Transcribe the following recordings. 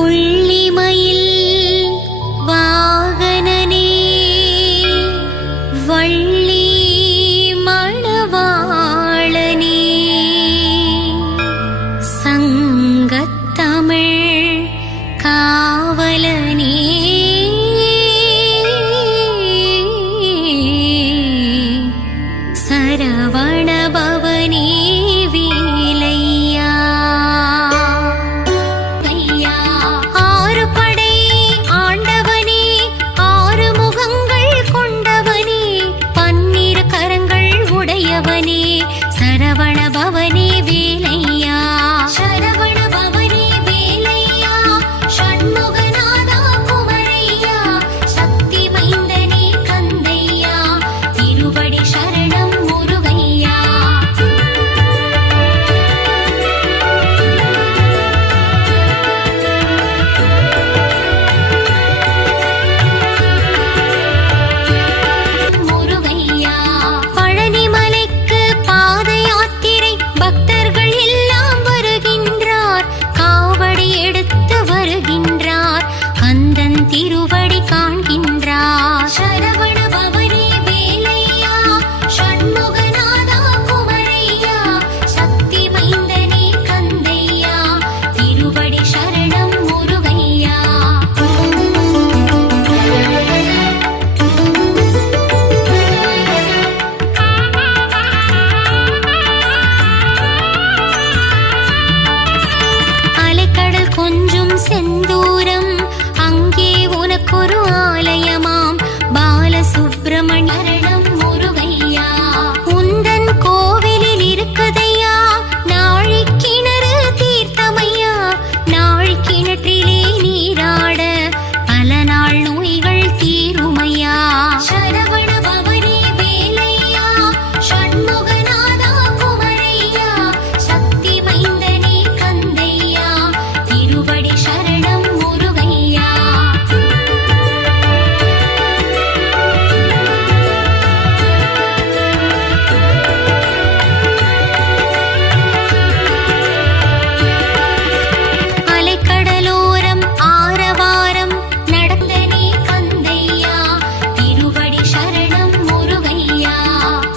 புள்ளிமயில் வாகனனே வள்ளி மணவாளனே சங்கத்தமிழ் காவலனே சரவணபவனே வேலையா ஆறு படை ஆண்டவனே ஆறு முகங்கள் கொண்டவனே பன்னிரு கரங்கள் உடையவனே சரவணபவனே வேலையா சரவணபவனே வேலையா ஷண்முகநாதா குமரையா சக்தி மைந்தனே கந்தையா திருவடி சரணம் முருகையா முருகையா பழனிமலைக்கு பாத யாத்திரை பக்தர்கள் எல்லாம் வருகின்றார் காவடி எடுத்து வருகின்றார் கந்தன் திருவடி காண்கின்றார் சரவணபவனே வேலையா ஷண்முகநாதா குமரையா சக்தி மைந்தனே கந்தையா திருவடி சரணம் முருகையா அலைக்கடல் கொஞ்சும் செந்தூரம் அங்கே உனக்கொரு ஆலயமாம் பாலசுப்பிரமணியரணம் முருகையா உந்தன் கோவிலில் இருக்குதையா நாழிக்கிணறு தீர்த்தமையா நாழிக்கிணற்றிலே நீராட பல நாள் நோய்கள் தீருமையா சரவணபவனே வேலையா ஷண்முகநாதா குமரையா சக்தி மைந்தனே கந்தையா திருவடி சரணம் முருகையா அலைக்கடலோரம் ஆரவாரம் நடந்தனே கந்தையா திருவடி சரணம் முருகையா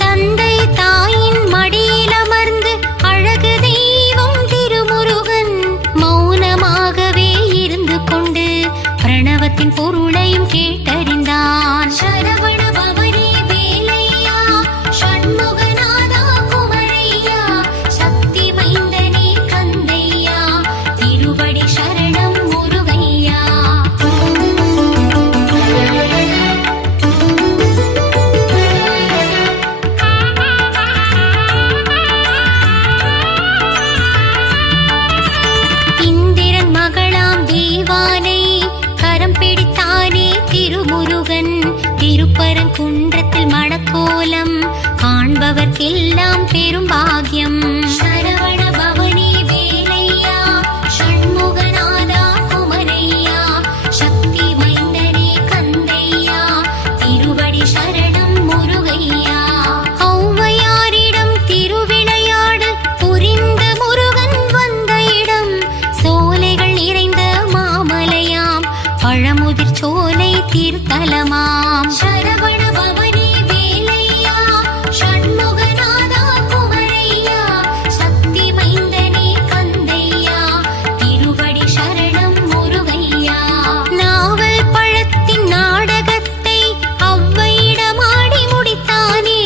தந்தை தாயின் மடியில் அமர்ந்து அழகு தெய்வம் திருமுருகன் மௌனமாகவே இருந்து கொண்டு பிரணவத்தின் பொருளையும் கேட்டறிந்தான் சரவணபவனே வேலையா ஷண்முகநாதா குமரையா சக்தி மைந்தனே கந்தையா திருவடி சரணம் முருகையா இந்திரன் மகளாம் தெய்வானை கரம் பிடித்தானே திருமுருகன் திருப்பரங்குன்றத்தில் மணக்கோலம் காண்பவர்க்கெல்லாம் பெரும் பாக்கியம் சரவணபவனே வேலையா ஷண்முகநாதா குமரையா சக்தி மைந்தனே கந்தையா திருவடி சரணம் முருகையா ஔவையாரிடம் திருவிளையாடு புரிந்த முருகன் வந்த இடம் சோலைகள் நிறைந்த மாமலையாம் பழமுதிர் சோலை தீர்த்தலமாம் சரவணபவனே வேலையா ஷண்முகநாதா குமரையா சக்தி மைந்தனே கந்தையா திருவடி சரணம் முருகையா நாவல் பழத்தின் நாடகத்தை ஔவையிடமாடி முடித்தானே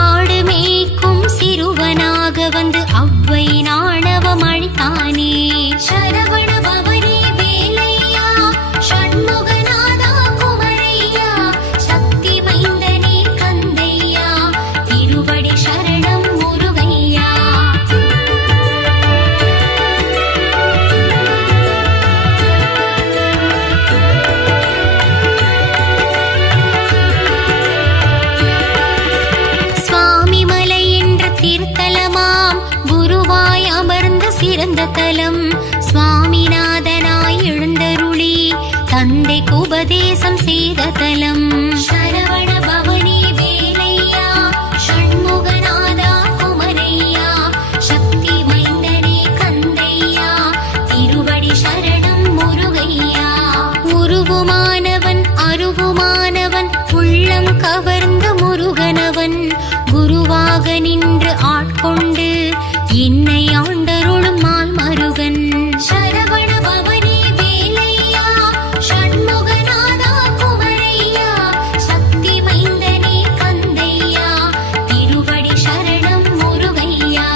ஆடு மேய்க்கும் சிறுவனாக வந்து ஔவை நாணவம் அழித்தானே சரவணபவனே வேலையா ஷண்முகநாதா குமரையா சக்தி மைந்தனே கந்தையா திருவடி சரணம் முருகையா சுவாமிமலை என்ற திருத்தலமாம் குருவாய் அமர்ந்த சிறந்த தலம் சுவாமிநாதனாய் எழுந்தருளி தந்தைக்கு உபதேசம் செய்த தலம் சரவணபவனே வேலையா ஷண்முகநாதா குமரையா சக்தி மைந்தனே கந்தையா திருவடி சரணம் முருகையா குருவாக நின்று ஆட்கொண்டு என்னை ஆண்டருளும் மால் மருகன். சரவண பவனே வேலையா, ஷண்முகநாதா குமரையா, சக்தி மைந்தனே கந்தையா, திருவடி சரணம் முருகையா.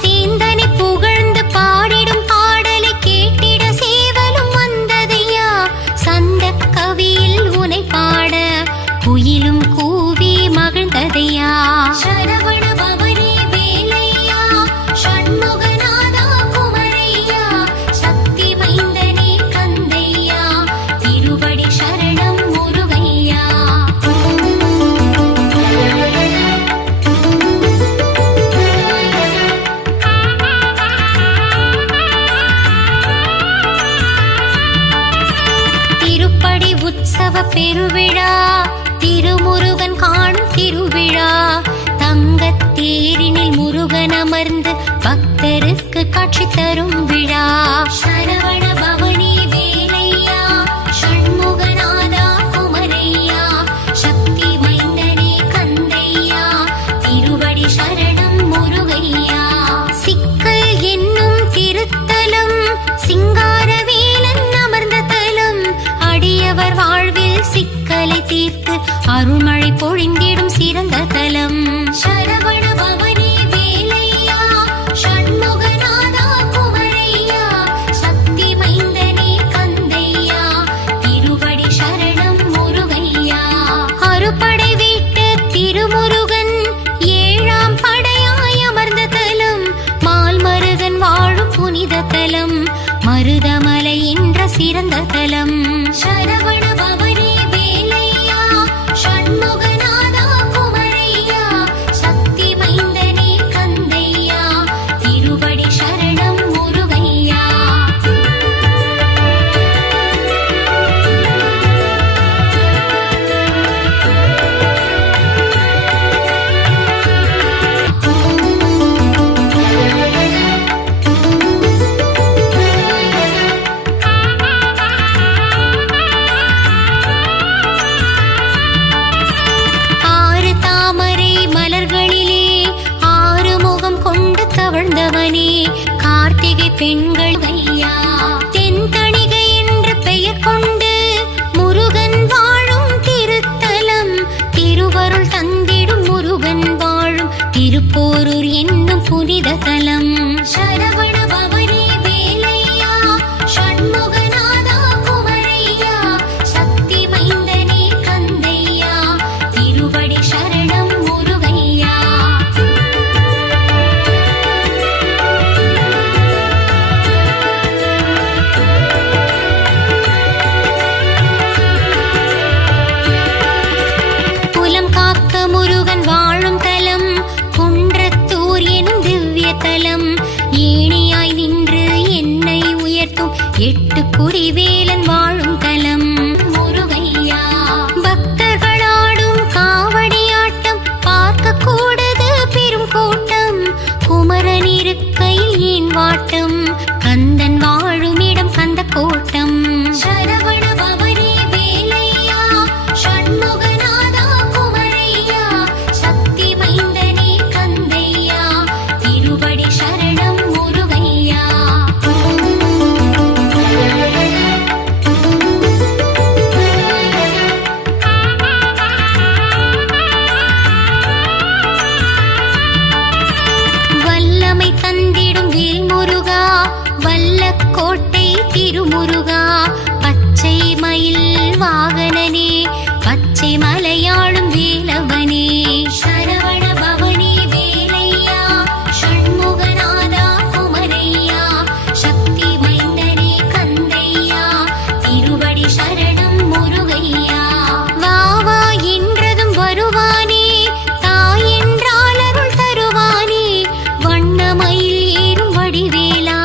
சேந்தனை புகழ்ந்து பாடிடும் பாடலை கேட்டிட சேவலும் வந்ததையா, சந்த கவியில் உனை பாட குயிலும் கூவி மகிழ்ந்ததையா. சரவண பவனே வேலையா, ஷண்முகநாதா குமரையா, சக்தி மைந்தனே கந்தையா, திருவடி சரணம் முருகையா. திருப்படி உற்சவ பெருவிழா, திருமுருகன் காணும் திருவிழா, தங்கத் தேரினில் முருகன் அமர்ந்து பக்தருக்கு காட்சி தரும் விழா. சரவண பவனே வேலையா, ஷண்முகநாதா குமரையா, சக்தி மைந்தனே கந்தையா, திருவடி சரணம் முருகையா. சிக்கல் என்னும் திருத்தலம், சிங்காரவேலன் அமர்ந்த தலம், அடியவர் வாழ்வில் சிக்கலை தீர்த்து அருள்மழை பொழிந்திடும் சிறந்த தலம். சரவண பவனே வேலையா, ஷண்முகநாதா குமரையா, சக்தி மைந்தனே கந்தையா, திருவடி சரணம் முருகையா. அறுபடை வீட்டு திருமுருகன் ஏழாம் படையாய் அமர்ந்த தலம், மால் மருகன் வாழும் புனித தலம், மருதமலை என்ற சிறந்த தலம். சரவண பவனே வேலையா, ஷண்முகநாதா குமரையா, சக்தி மைந்தனே கந்தையா, திருவடி சரணம் முருகையா. ஆறு தாமரை மலர்களிலே ஆறு முகம் கொண்டு தவழ்ந்தவனே, கார்த்திகை பெண்கள் ஐயா. தென்தணிகை என்று பெயர் கொண்டு முருகன் வாழும் திருத்தலம், திருவருள் தந்திடும் முருகன் வாழும் திருப்போரூர் என்னும் புனித தலம். சரவண பவனே வேலையா, ஷண்முகநாதா குமரையா, சக்தி மைந்தனே கந்தையா, திருவடி சரணம் முருகையா. புலம் காக்க முருகன் வாழும் தலம், குன்றத்தூர் எனும் திவ்ய தலம், ஏணியாய் நின்று என்னை உயர்த்தும் எட்டு குறிவேலன் வாழும் தலம் முருகையா. பக்தர்களாடும் காவடியாட்டம் பார்க்க கூடது பெரும் கூட்டம், குமரன் இருக்கையில் ஏன் வாட்டம், கந்தன் வாழும் இடம் கந்த கோட்டம். சரவண பவனே வேலையா, ஷண்முகநாதா குமரையா, சக்தி மைந்தனே கந்தையா, திருவடி சரணம் முருகையா. வல்லமை தந்திடும் வேல் முருகா, வல்லக்கோட்டை திருமுருகா, பச்சை மயில் வாகனனே, பச்சை மலையாளும் வேலவனே. சரவண பவனே வேலையா, ஷண்முகநாதா குமரையா, சக்தி மைந்தனே கந்தையா, திருவடி சரணம் முருகையா. வா வா என்றதும் வருவானே, தாய் என்றால் அருள் தருவானே, வண்ணமயில் ஏறும் வடிவேலா,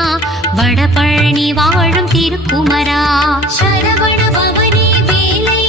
வடபழனி வாழும் திருக்குமரா. சரவண பவனே வேலை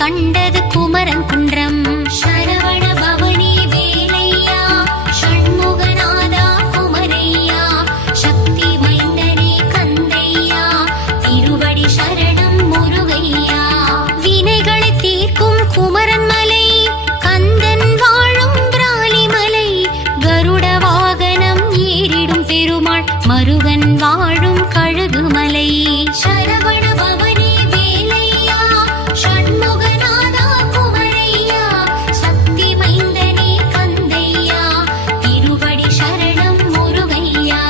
கண்டது குமரன் குன்றம். சரவண பவனி வேலையா ஷண்முகநாதா குமரையா சக்தி மைந்தனே கந்தையா திருவடி சரணம் முருகையா. வினைகளை தீர்க்கும் குமரன் மலை கந்தன் வாழும் பிராலிமலை கருட வாகனம் ஏறிடும் பெருமாள் மருகன் வாழும் கழுகுமலை. சரவண பவனி வேலையா ஷண்முகநாதா குமரையா சக்தி மைந்தனே கந்தையா திருவடி சரணம் முருகையா.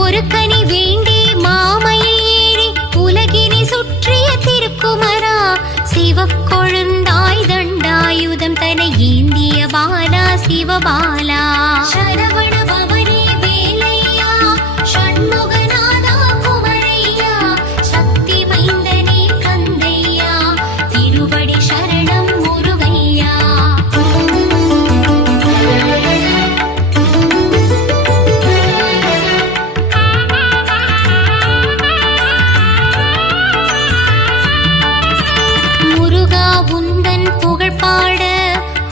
ஒரு கனி வேண்டி மாமையில் ஏறி உலகினை சுற்றிய திருக்குமரா சிவக்கொழுந்தாய் தண்டாயுதம் தனை ஏந்திய பாலா சிவபாலா. சரவண பவனி வேலையா ஷண்முகநாதா குமரையா சக்தி மைந்தனே கந்தையா திருவடி சரணம் முருகையா. முருகா உந்தன் புகழ் பாட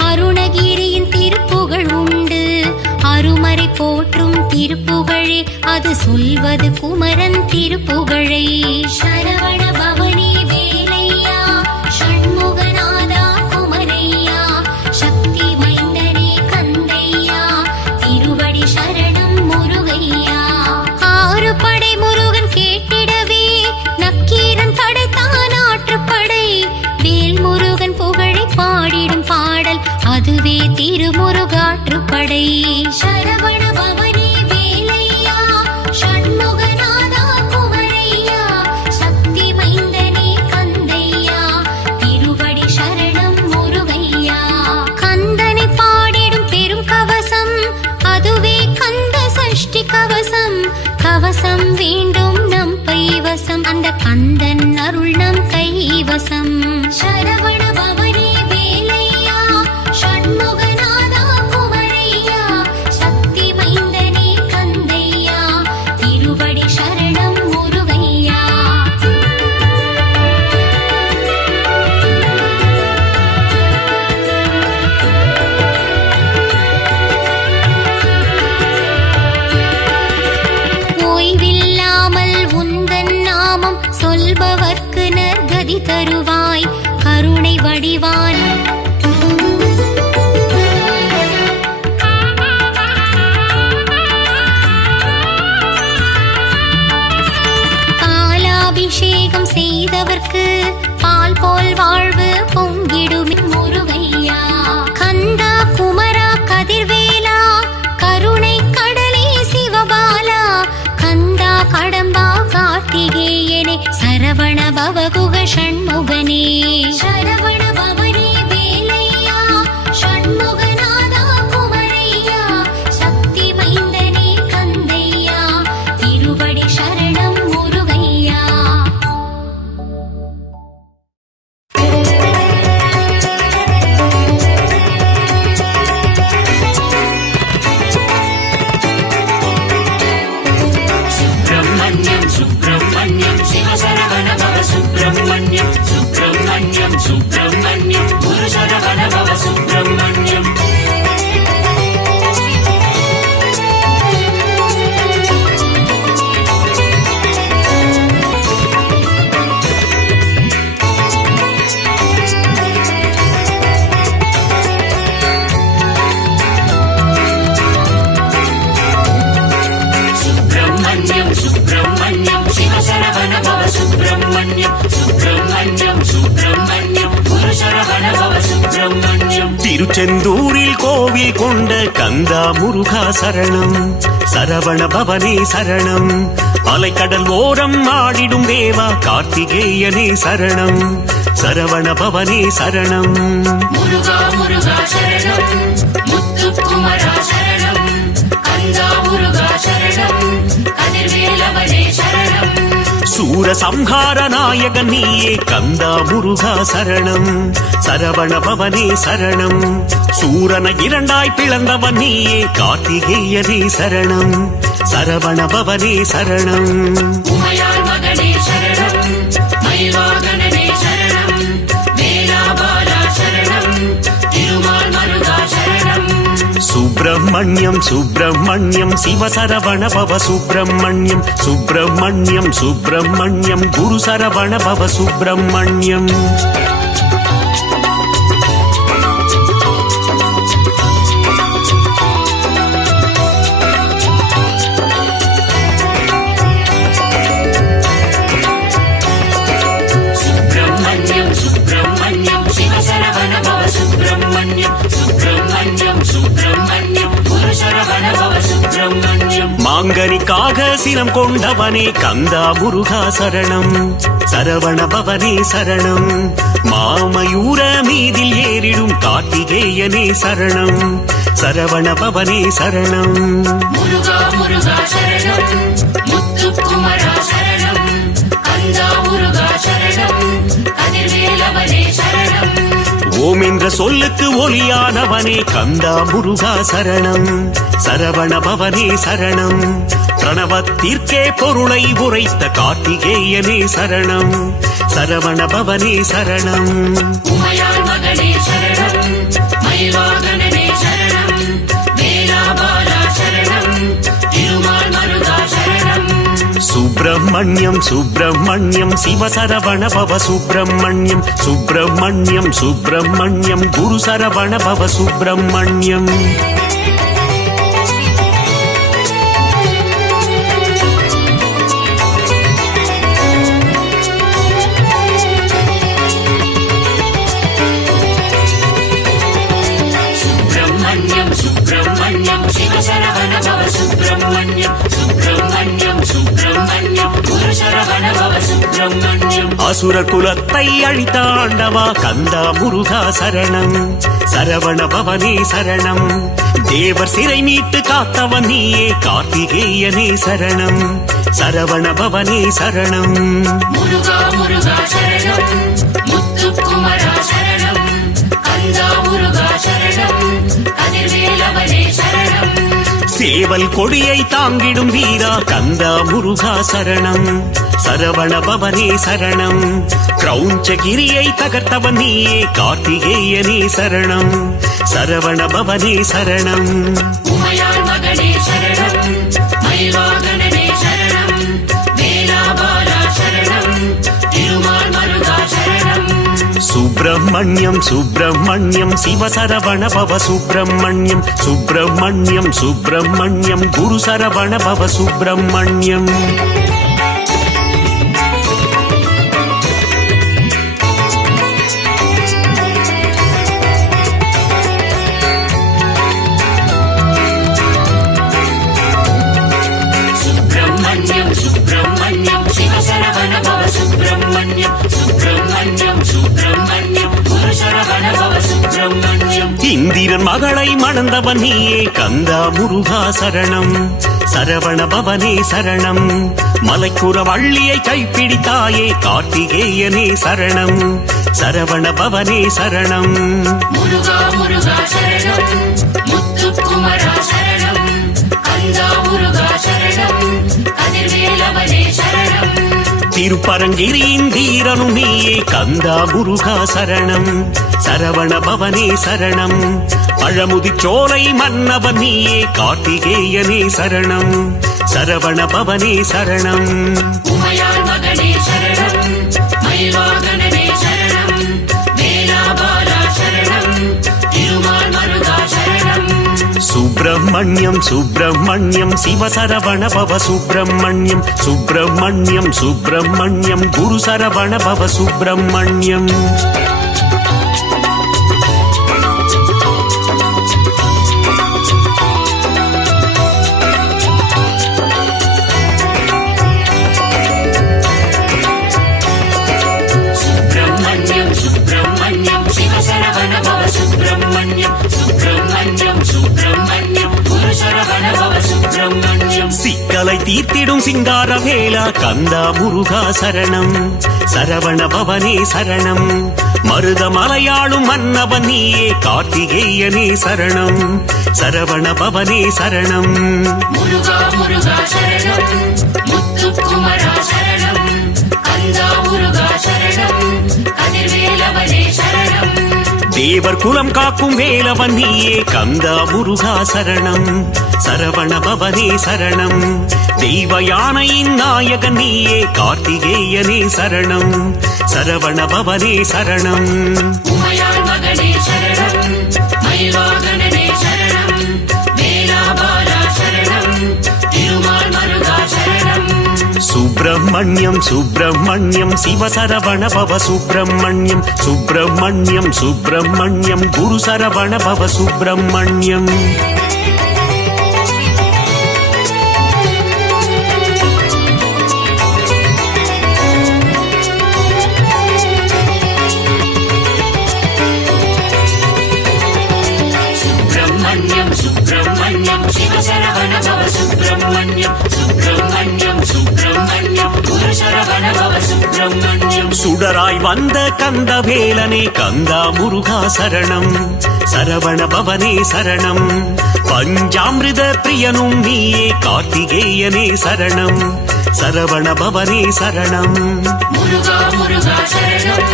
அருணகிரியின் திருப்புகழ் உண்டு. அருமறை போற்றும் திருப்புகழே அது சொல்வது குமரன் திருப்புகழை. சரவண பவனி வேலையா ஷண்முகநாதா குமரையா சக்தி மைந்தனே கந்தையா திருவடி சரணம் முருகையா. ஆறு படை முருகன் கேட்டிடவே நக்கீரன் படைத்தான் ஆற்றுப்படை. வேல் முருகன் புகழை பாடிடும் பாடல் அதுவே திருமுருகாற்றுப்படை. சரவண பவனி வேலையா ஷண்முகநாதா குமரையா சக்தி மைந்தனே கந்தையா திருவடி சரணம் முருகையா. கந்தனை பாடிடும் பெரும் கவசம் அதுவே கந்த சஷ்டி கவசம். கவசம் வேண்டும் நம் கைவசம் அந்த கந்தன் அருள் நம் கைவசம். சரவண பவனி வேலையா ஷண்முகநாதா குமரையா சக்தி மைந்தனே கந்தையா திருவடி சரணம் முருகையா. ஓய்வில்லாமல் உந்தன் நாமம் சொல்பவர்க்கு நற்கதி தருவாய் கருணை வடிவான். பாலாபிஷேகம் செய்தவர்க்கு பால் போல் வாழ்வு பொங்கிடுமே முருகையா. கந்தா குமரா கதிர்வேலா கருணை கடலே சிவபாலா கந்தா கடம்பா கார்த்திகேயனே சரவண பவகுக ஷண்முகனே. சரவண பவனி வேலையா ஷண்முகநாதா குமரையா சக்தி மைந்தனே கந்தையா திருவடி சரணம் முருகையா. சுப்பிரமணியம் சுப்பிரமணியம் சிவசரவண பவ சுப்பிரமணியம் சுப்பிரமணியம் சுப்பிரமணியம் குரு சரவண பவ சுப்பிரமணியம். சுப்பிரமணியம் சுப்பிரமணியம் சிவசரவண பவ சுப்பிரமணியம் சுப்பிரமணியம் சுப்பிரமணியம் குரு சரவண பவ சுப்பிரமணியம். திருச்செந்தூரில் கோவில் கொண்ட கந்தா முருகா சரணம் சரவண பவனே சரணம். அலைக்கடல் ஓரம் ஆடிடும் தேவா கார்த்திகேயனே சரணம் சரவண பவனே சரணம். முருகா முருகா சரணம் முத்துக்குமரா சரணம் கந்தா முருகா சரணம் கதிர்வேலவனே சரணம். சூர சம்ஹார நாயகன் நீயே கந்தா முருகா சரணம் சரவண பவனே சரணம். சூரனை இரண்டாய் பிளந்தவன் நீயே கார்த்திகேயனே சரணம் சரவண பவனே சரணம். உமையாள் மகனே சரணம் மயில்வாகனனே சரணம் வேலாபா சுப்பிரமணியம் சுப்பிரமணியம் சிவசரவண பவ சுப்பிரமணியம் சுப்பிரமணியம் சுப்பிரமணியம் குரு சரவண பவ சுப்பிரமணியம் மாங்கனிக்காக சினம் கொண்டவனே கந்தா முருகா சரணம் சரவண பவனே சரணம் மாமயூர மீதில் ஏறிடும் கார்த்திகேயனே சரணம் சரவண பவனே சரணம் முருகா முருகா சரணம் முத்துக்குமரா சரணம் கந்தா முருகா சரணம் கதிர்வேலவனே சரணம் ஓம் என்ற சொல்லுக்கு ஒளியானவனே கந்தா முருகா சரணம் சரவண பவனே சரணம் பிரணவத்திற்கே பொருளை உரைத்த கார்த்திகேயனே சரணம் சரவண பவனே சரணம் உமையாள் மகனே சரணம் மயில்வாகனனே சரணம் வேலாபாலா சரணம் திருமால் மருகா சரணம் சுப்பிரமணியம் சுப்பிரமணியம் சிவசரவண பவ சுப்பிரமணியம் சுப்பிரமணியம் சுப்பிரமணியம் குரு சரவண பவ சுப்பிரமணியம் சுப்பிரமணியம் சிவசரவண பவ சுப்பிரமணியம் சுப்பிரமணியம் சுப்பிரமணியம் குரு சரவண பவ சுப்பிரமணியம் அசுரர் குலத்தை அழித்த ஆண்டவா கந்தா முருகா சரணம் சரவண பவனே சரணம் தேவர் சிறை மீட்டு காத்தவன் நீயே கார்த்திகேயனே சரணம் சரவண பவனே சரணம் முருகா முருகா சரணம் முத்துக்குமரா சரணம் கந்தா முருகா சரணம் கதிர்வேலவனே சரணம் சேவல் கொடியை தாங்கிடும் வீரா கந்தா முருகா சரணம் சரவண பவனே சரணம் கிரௌஞ்சகிரியை தகர்த்தவன் நீயே கார்த்திகேயனே சரணம் சரவண பவனே சரணம் உமையாள் மகனே சரணம் மயில்வாகனனே சரணம் வேலாபாலா சரணம் திருமால் மருகா சரணம் சுப்பிரமணியம் சுப்பிரமணியம் சிவசரவண பவ சுப்பிரமணியம் சுப்பிரமணியம் சுப்பிரமணியம் குரு சரவண பவ சுப்பிரமணியம் சுப்பிரமணியம் சிவசரவண பவ சுப்பிரமணியம் சுப்பிரமணியம் சுப்பிரமணியம் குரு சரவண பவ சுப்பிரமணியம் இந்திரன் மகளை மணந்தவன் நீயே கந்தா முருகா சரணம் சரவண பவனே சரணம் மலைக்குற வள்ளியை கைப்பிடித்தாயே கார்த்திகேயனே சரணம் சரவண பவனே சரணம் முருகா முருகா சரணம் முத்துக்குமரா சரணம் கந்தா முருகா சரணம் கதிர்வேலவனே சரணம் திருப்பரங்கிரியின் தீரனும் நீயே கந்தா முருகா சரணம் சரவண பவனே சரணம் பழமுதிர் சோலை மன்னவன் நீயே கார்த்திகேயனே சரணம் சரவண பவனே சரணம் உமையாள் மகனே சரணம் மயில்வாகனனே சரணம் வேலாபாலா சரணம் திருமால் மருகா சரணம் சுப்பிரமணியம் சுப்பிரமணியம் சிவசரவண பவ சுப்பிரமணியம் சுப்பிரமணியம் சுப்பிரமணியம் குரு சரவண பவ சுப்பிரமணியம் சுப்பிரமணியம் சிவசரவண பவ சுப்பிரமணியம் சுப்பிரமணியம் சுப்பிரமணியம் குரு சரவண பவ சுப்பிரமணியம் சிக்கலை தீர்த்திடும் சிங்கார வேலா கந்தா முருகா சரணம் சரவண பவனே சரணம் மருத மலையாளும் மன்னவன் நீயே கார்த்திகேயனே சரணம் சரவண பவனே சரணம் முருகா முருகா சரணம் முத்துக்குமரா சரணம் கந்தா முருகா சரணம் கதிர்வேலவனே சரணம் தேவர் குலம் காக்கும் வேலவன் நீயே கந்தா முருகா சரணம் சரவண பவனே சரணம் தெய்வ யானையின் நாயகன் நீயே கார்த்திகேயனே சரணம் சரவண பவனே சரணம் உமையாள் மகனே சரணம் மயில்வாகனனே சரணம் வேலாபாலா சரணம் திருமால் மருகா சரணம் சுப்பிரமணியம் சுப்பிரமணியம் சிவசரவண பவ சுப்பிரமணியம் சுப்பிரமணியம் சுப்பிரமணியம் குரு சரவண பவ சுப்பிரமணியம் சுப்பிரமணியம் சிவசரவண பவ சுப்பிரமணியம் சுப்பிரமணியம் சுப்பிரமணியம் குரு சரவண பவ சுப்பிரமணியம் சுடராய் வந்த கந்தவேலனே கந்தா முருகா சரணம் சரவண பவனே சரணம் பஞ்சாமிருத பிரியனும் நீயே கார்த்திகேயனே சரணம் சரவண பவனே சரணம் முருகா முருகா சரணம்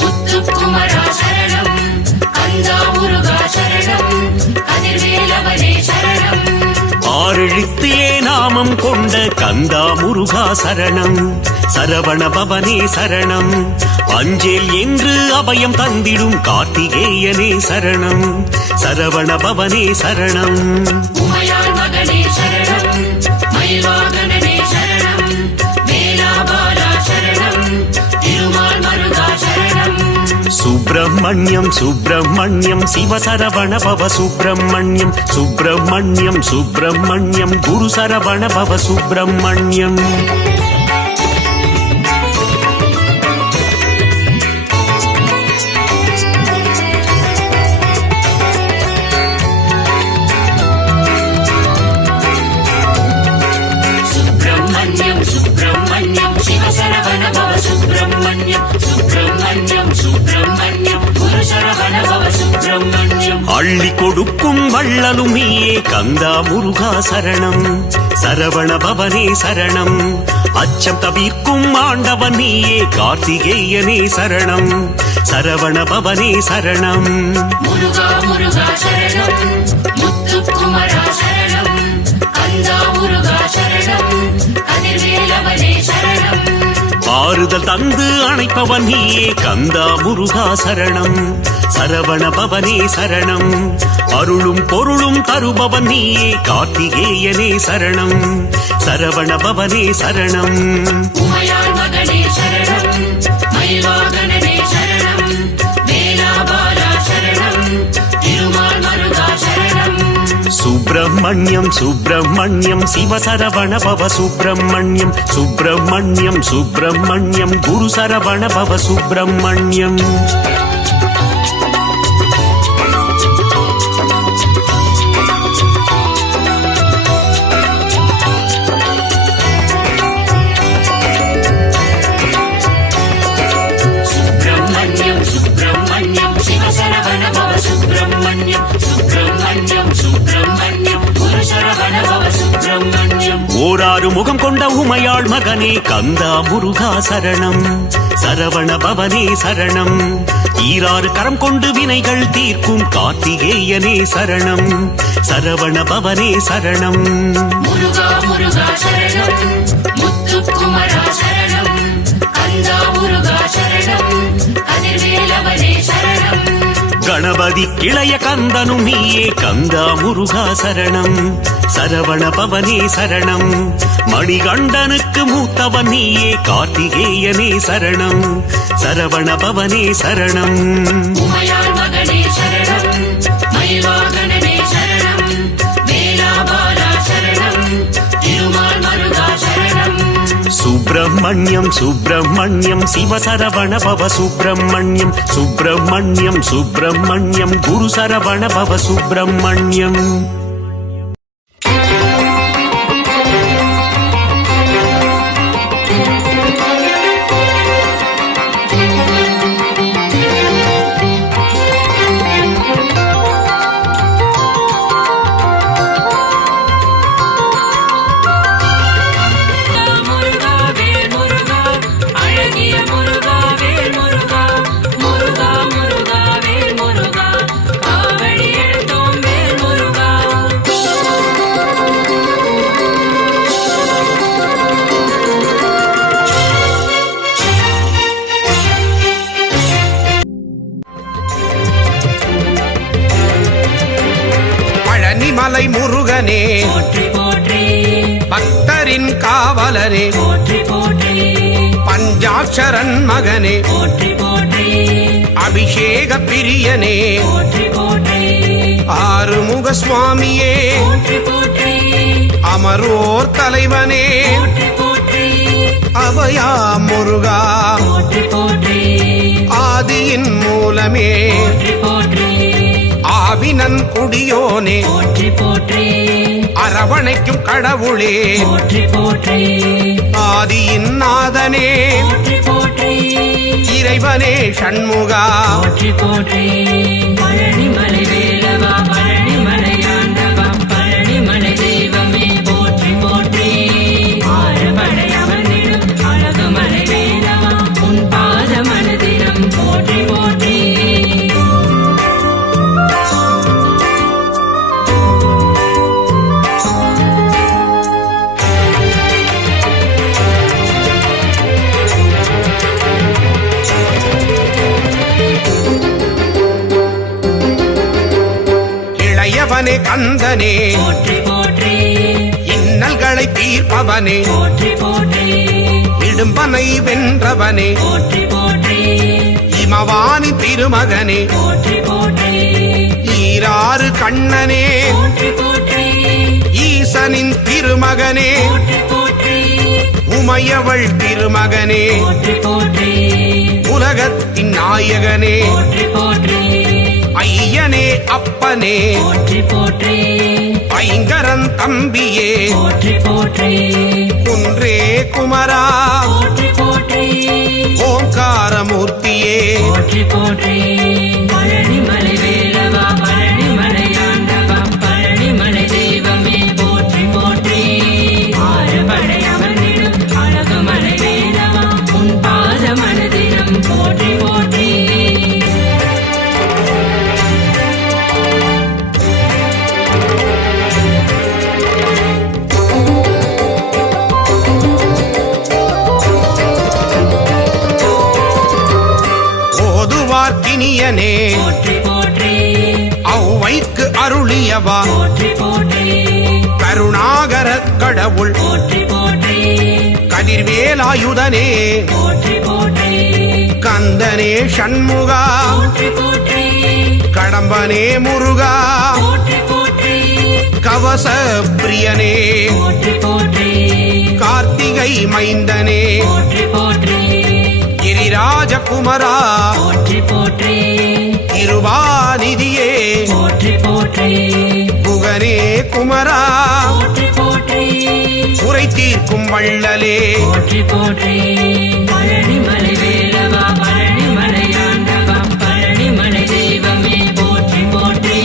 முத்துக்குமரா சரணம் கந்தா முருகா சரணம் கதிர்வேலவனே சரணம் ஆறெழுத்திலே நாமம் கொண்ட கந்தா முருகா சரணம் சரவண பவனே சரணம் அஞ்சேல் என்று அபயம் தந்திடும் கார்த்திகேயனே சரணம் சரவண பவனே சரணம் உமையாள் மகனே சரணம் மயில்வாகனனே சரணம் வேலாபாலா சரணம் திருமால் மருகா சரணம் சுப்பிரமணியம் சுப்பிரமணியம் சிவசரவண பவ சுப்பிரமணியம் சுப்பிரமணியம் சுப்பிரமணியம் குரு சரவண பவ சுப்பிரமணியம் சுப்பிரமணியம் சுப்பிரமணியம் சிவசரவண பவ சுப்பிரமணியம் சுப்பிரமணியம் சுப்பிரமணியம் குரு சரவண பவ சுப்பிரமணியம் அள்ளி கொடுக்கும் வள்ளலும் நீயே கந்தா முருகா சரணம் சரவண பவனே சரணம் அச்சம் தவிர்க்கும் ஆண்டவன் நீயே கார்த்திகேயனே சரணம் சரவண பவனே சரணம் முருகா முருகா சரணம் முத்துக்குமரா சரணம் கந்தா முருகா சரணம் கதிர்வேலவனே சரணம் ஆறுதல் தந்து அணைப்பவன் நீயே கந்தா முருகா சரணம் சரவண பவனே சரணம் அருளும் பொருளும் தருபவன் நீயே கார்த்திகேயனே சரணம் சரவண பவனே சரணம் உமையாள் மகனே சரணம் மயில்வாகனனே சரணம் வேலாபாலா சரணம் திருமால் மருகா சரணம் சுப்பிரமணியம் சுப்பிரமணியம் சிவசரவண பவ சுப்பிரமணியம் சுப்பிரமணியம் சுப்பிரமணியம் குரு சரவண பவ சுப்பிரமணியம் சுப்பிரமணியம் சுப்பிரமணியம் சிவசரவண பவ சுப்பிரமணியம் சுப்பிரமணியம் சுப்பிரமணியம் குரு சரவண பவ சுப்பிரமணியம் ஓராறு முகம் கொண்ட உமையாள் மகனே கந்தா முருகா சரணம் சரவண பவனே சரணம் ஈராறு கரம் கொண்டு வினைகள் தீர்க்கும் கார்த்திகேயனே சரணம் சரவண பவனே சரணம் முருகா முருகா சரணம் முத்துக்குமரா சரணம் கந்தா முருகா சரணம் கதிர்வேலவனே சரணம் கணபதி கிளைய கந்தனும் நீயே கந்தா முருகா சரணம் சரவண பவனே சரணம் மணிகண்டனுக்கு மூத்தவன் நீயே கார்த்திகேயனே சரணம் சரவண பவனே சரணம் உமையாள் மகனே சரணம் மயில்வாகனனே சரணம் வேலாபாலா சரணம் திருமால் மருகா சரணம் சுப்பிரமணியம் சுப்பிரமணியம் சிவசரவண பவ சுப்பிரமணியம் சுப்பிரமணியம் சுப்பிரமணியம் குரு சரவண பவ சுப்பிரமணியம் முருகா நாயகனே போற்றி போற்றி பக்தரின் காவலனே போற்றி போற்றி பஞ்சாட்சரன் மகனே போற்றி போற்றி அபிஷேக பிரியனே போற்றி போற்றி ஆறுமுக சுவாமியே போற்றி போற்றி அமரோர் தலைவனே போற்றி போற்றி அபயா முருகா போற்றி போற்றி ஆதியின் மூலமே போற்றி போற்றி ஆவினன் குடியோனே போற்றி போற்றி அரவணைக்கும் கடவுளே போற்றி போற்றி ஆதியின் நாதனே போற்றி போற்றி இறைவனே சண்முகா போற்றி போற்றி பழனிமலை வேலவா பழனிமலை ஆண்டவா பழனிமலை தெய்வமே போற்றி போற்றி ஆறுபடை அமர்ந்திடும் அழகுமலை வேலவா உன் பாத மனதிடம் போற்றி போற்றி இளையவனே கந்தனே போற்றி போற்றி இன்னல்களை தீர்ப்பவனே போற்றி போற்றி இடும்பனை வென்றவனே போற்றி போற்றி இமவானி திருமகனே போற்றி போற்றி ஈராறு கண்ணனே போற்றி போற்றி ஈசனின் திருமகனே போற்றி போற்றி உமையவள் திருமகனே போற்றி போற்றி உலகத்தின் நாயகனே போற்றி போற்றி ஐயனே அப்பனே போற்றி போற்றி ஐங்கரன் தம்பியே போற்றி போற்றி குன்றே குமரா போற்றி போற்றி ஓங்காரமூர்த்தியே போற்றி போற்றி பழனிமலை வேலவா பழனிமலை ஆண்டவா பழனிமலை தெய்வமே போற்றி போற்றி ஆறுபடை அமர்ந்திடும் அழகுமலை வேலவா உன் பாத மனதிடம் போற்றி போற்றி ஓதுவார்க்கினியனே போற்றி போற்றி ஔவைக்கு அருளியவா போற்றி போற்றி கருணாகர கடவுள் போற்றி போற்றி கதிர்வேலாயுதனே போற்றி போற்றி கந்தனே சண்முகா போற்றி போற்றி கடம்பனே முருகா போற்றி போற்றி கவச பிரியனே போற்றி போற்றி கார்த்திகை மைந்தனே போற்றி போற்றி கிரிராஜகுமரா போற்றி போற்றி திருவாநிதியே போற்றி போற்றி புகனே குமரா போற்றி போற்றி குறை தீர்க்கும் வள்ளலே போற்றி போற்றி பழனிமலை வேலவா பழனிமலை ஆண்டவா பழனிமலை தெய்வமே போற்றி போற்றி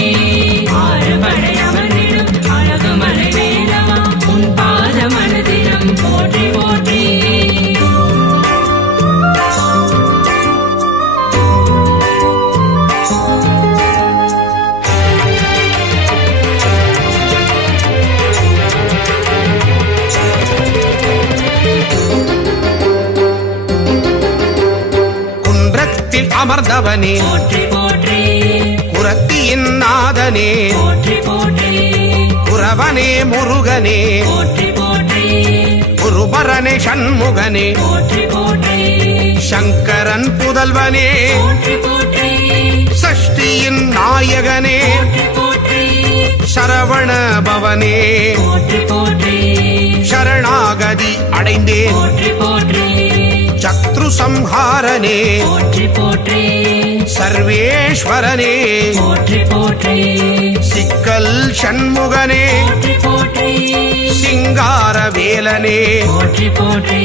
ஆறுபடை அமர்ந்திடும் அழகுமலை வேலவா உன் பாத மனதிடம் போற்றி போற்றி குன்றத்தில் அமர்ந்தவனே போற்றி போற்றி குரத்தியின் நாதனே போற்றி போற்றி குரவனே முருகனே போற்றி போற்றி குருபரனே சண்முகனே போற்றி போற்றி சங்கரன் புதல்வனே போற்றி போற்றி சஷ்டியின் நாயகனே போற்றி போற்றி சரவண பவனே போற்றி போற்றி சரணாகதி அடைந்தேன் போற்றி போற்றி சத்ரு சம்ஹாரனே போற்றி போற்றி சர்வேஸ்வரனே போற்றி போற்றி சிக்கல் சண்முகனே போற்றி போற்றி சிங்கார வேலனே போற்றி போற்றி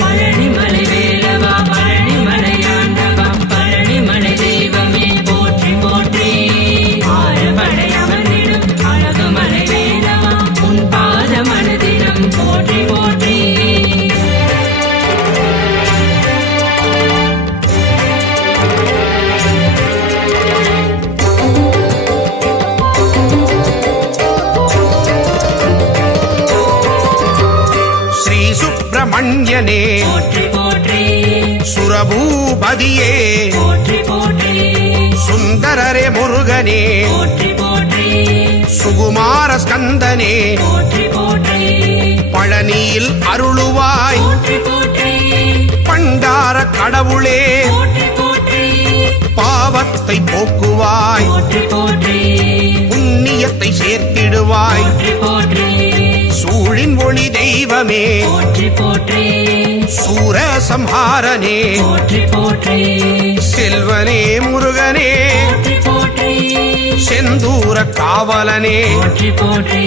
பழனிமலை வேலவா பழனிமலை ஆண்டவா பழனிமலை தெய்வமே போற்றி போற்றி ஆறுபடை அமர்ந்திடும் அழகுமலை வேலவா உன் பாத மனதிடம் போற்றி போற்றி ஸ்ரீ சுப்பிரமணியனே போற்றி போற்றி சுரபூபதியே போற்றி போற்றி சுந்தரரே முருகனே போற்றி போற்றி சுகுமார ஸ்கந்தனே போற்றி போற்றி பழனியில் அருளுவாய் போற்றி போற்றி பண்டார கடவுளே போற்றி போற்றி பாவத்தை போக்குவாய் போற்றி போற்றி புண்ணியத்தை சேர்த்திடுவாய் போற்றி போற்றி சூழின் ஒளி தெய்வமே போற்றி போற்றி சூர சம்ஹாரனே போற்றி போற்றி செல்வனே முருகனே போற்றி போற்றி செந்தூர காவலனே போற்றி போற்றி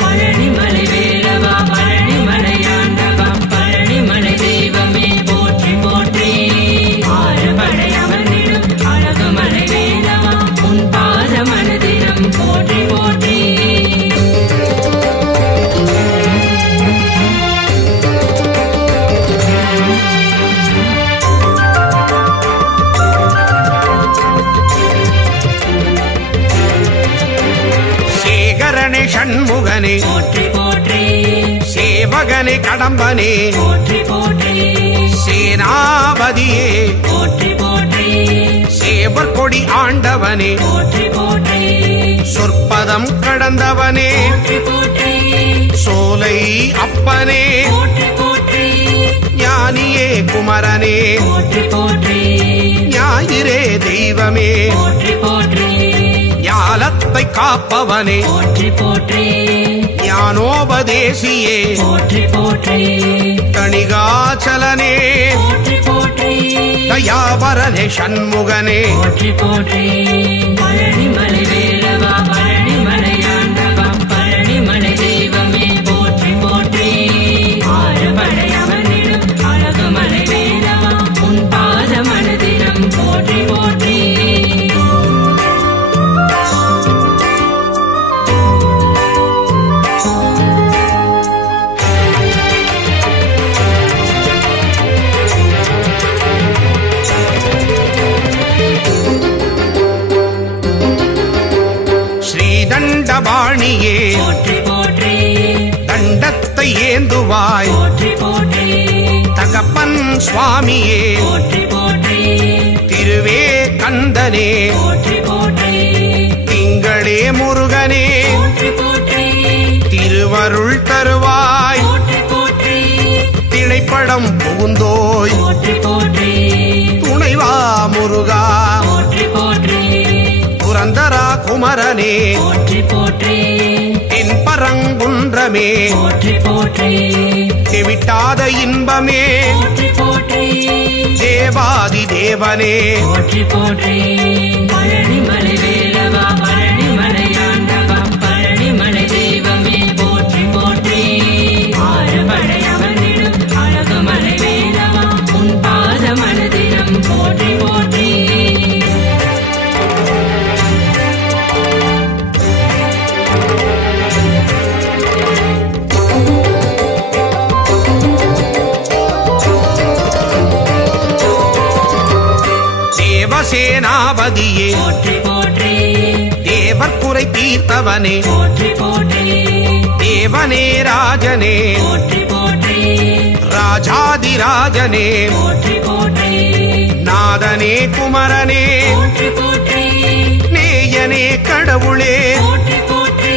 பழனிமலை வேலவா பழனிமலை ஆண்டவா பழனிமலை தெய்வமே போற்றி போற்றி ஆறுபடை அமர்ந்திடும் அழகுமலை வேலவா உன் பாத மனதினம் போற்றி போற்றி சேகரனே ஷண்முகனே போற்றி போற்றி சேவகனே கடம்பனே போற்றி போற்றி சேனாபதியே போற்றி போற்றி சேவர் கொடி ஆண்டவனே போற்றி போற்றி சொற்பதம் கடந்தவனே போற்றி போற்றி சோலை அப்பனே போற்றி போற்றி ஞானியே குமரனே போற்றி போற்றி ஞாயிறே தெய்வமே போற்றி போற்றி ஞாலத்தை காப்பவனே போற்றி போற்றி ஞானோபதேசியே போற்றி போற்றி கணிகாச்சலனே போற்றி போற்றி தயாபரனே ஷண்முகனே போற்றி போற்றி பழனிமலை வேலவா பழனிமலை ஆண்டவா பழனிமலை தெய்வமே போற்றி போற்றி ஆறுபடை அமர்ந்திடும் அழகுமலை வேலவா உன் பாத மனதினம் போற்றி போற்றி ஸ்ரீதண்டபாணியே போற்றி போற்றி தண்டத்தை ஏந்துவாய் போற்றி போற்றி தகப்பன் சுவாமியே போற்றி போற்றி திருவே கந்தனே போற்றி போற்றி திங்களே முருகனே போற்றி போற்றி திருவருள் தருவாய் போற்றி போற்றி திளைப்படம் புகுந்தோய் போற்றி போற்றி துணைவா முருகா போற்றி போற்றி புரந்தரா குமரனே போற்றி போற்றி தென்பரங்குன்றமே போற்றி போற்றி தெவிட்டாத இன்பமே போற்றி போற்றி தேவாதி தேவனே போற்றி போற்றி பழனிமலை வேலவா பழனிமலை ஆண்டவா பழனிமலை தெய்வமே போற்றி போற்றி ஆறுபடை அமர்ந்திடும் அழகுமலை வேலவா உன் பாத மனதினம் போற்றி போற்றி தேவசேனாபதியே போற்றி போற்றி தேவர் குறை தீர்த்தவனே போற்றி போற்றி தேவனே ராஜனே போற்றி போற்றி ராஜாதிராஜனே போற்றி போற்றி நாதனே குமரனே போற்றி போற்றி நேயனே கடவுளே போற்றி போற்றி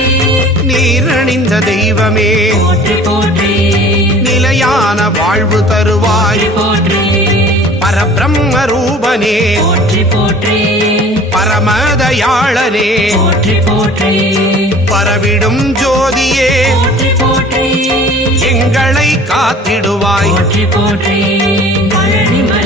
நீரணிந்த தெய்வமே போற்றி போற்றி நிலையான வாழ்வு தருவாய் போற்றி பரபிரம்ம ரூபனே போற்றி போற்றி பரமதயாளனே போற்றி போற்றி பரவிடும் ஜோதியே போற்றி போற்றி எங்களை காத்திடுவாய் போற்றி போற்றி பழனிமலை